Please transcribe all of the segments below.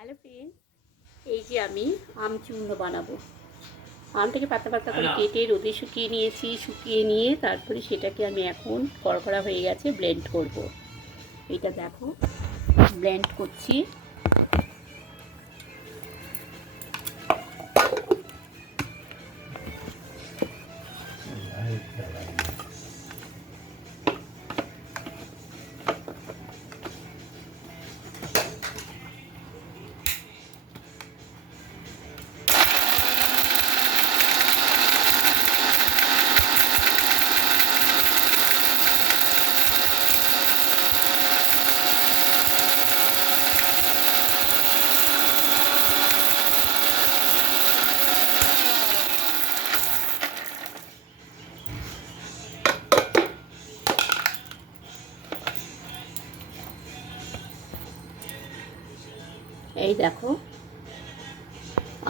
Hello friend, এই যে আমি আমচূর্ণ বানাবো। আমটাকে পাতা পাতা করে কেটে রোদে শুকিয়ে নিয়েছি। শুকিয়ে নিয়ে তারপরে সেটাকে আমি এখন কড়কড়া হয়ে গেছে ব্লেন্ড করব। এটা দেখো, ব্লেন্ড করছি। এই দেখো,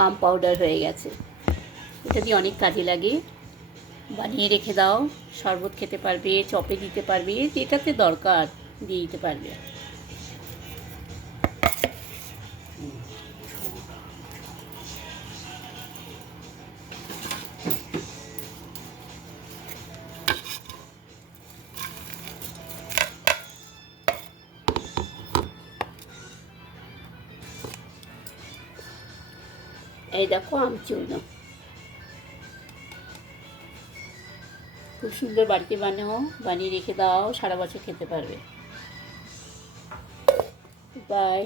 আম পাউডার হয়ে গেছে। এটা দিয়ে অনেক কাজে লাগে। বানিয়ে রেখে দাও, শরবত খেতে পারবে, চপে দিতে পারবে, যেটাতে দরকার দিয়ে দিতে পারবে। এই দেখো আমচূর্ণ, খুব সুন্দর। বাড়িতে বানিয়ে রেখে দাও, সারা বছর খেতে পারবে। বাই।